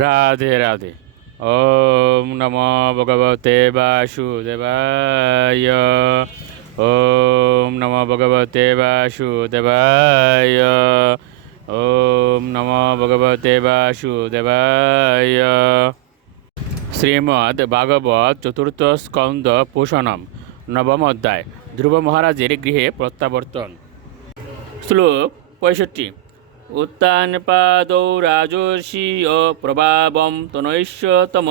রাধে রাধে। ওম নমো ভগবতে বাসুদেবায়। ওম নমো ভগবতে বাসুদেবায়। ওম নমো ভগবতে বাসুদেবায়। শ্রীমদ্ ভাগবত চতুর্থ স্কন্দ পোষণম নবম অধ্যায় ধ্রুব মহারাজের গৃহে প্রত্যাবর্তন। শ্লোক 65। উত্তানপাদৌ রাজর্ষিয় প্রভাবম তনৈষ্যতম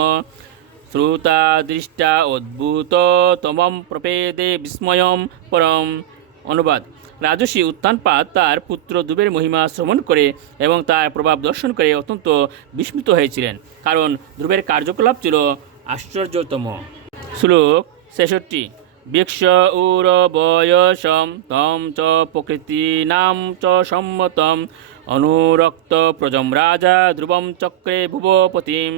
শ্রুতা দৃষ্টা অদ্ভুত তমম প্রপেদে বিস্ময়ম পরম। অনুবাদ: রাজর্ষি উত্তানপাদ তার পুত্র ধ্রুবের মহিমা শ্রবণ করে এবং তার প্রভাব দর্শন করে অত্যন্ত বিস্মিত হয়েছিলেন, কারণ ধ্রুবের কার্যকলাপ ছিল আশ্চর্যতম। শ্লোক 66। বীক্ষ উর বয়সম তম চ প্রকৃতিনাম চ সম্মতম অনুরক্ত প্রজম রাজা ধ্রুবম চক্রে ভুবপতিম।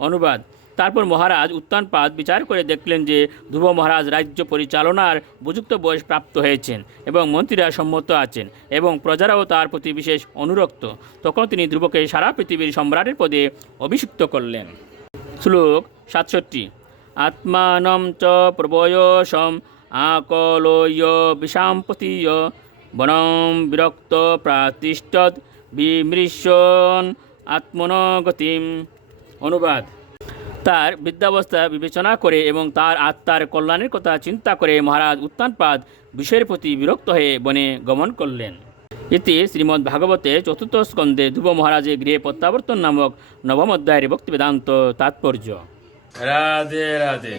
অনুবাদ: তারপর মহারাজ উত্তানপাদ বিচার করে দেখলেন যে ধ্রুব মহারাজ রাজ্য পরিচালনার উপযুক্ত বয়স প্রাপ্ত হয়েছেন এবং মন্ত্রীরা সম্মত আছেন এবং প্রজারাও তার প্রতি বিশেষ অনুরক্ত। তখন তিনি ধ্রুবকে সারা পৃথিবীর সম্রাটের পদে অভিষিক্ত করলেন। শ্লোক 67। আত্মানম চ প্রবয়সম আকলয় বিষাম্পতীয় বনম বিরক্ত প্রাতিষ্ঠৎ বিমৃশন আত্মনগতিম। অনুবাদ: তার বৃদ্ধাবস্থা বিবেচনা করে এবং তার আত্মার কল্যাণের কথা চিন্তা করে মহারাজ উত্তানপাদ বিষয়ের প্রতি বিরক্ত হয়ে বনে গমন করলেন। এতে শ্রীমদ্ ভাগবতে চতুর্থ স্কন্ধে ধ্রুব মহারাজের গৃহে প্রত্যাবর্তন নামক নবম অধ্যায়ের ভক্তি বেদান্ত তাৎপর্য। রাধে রাধে।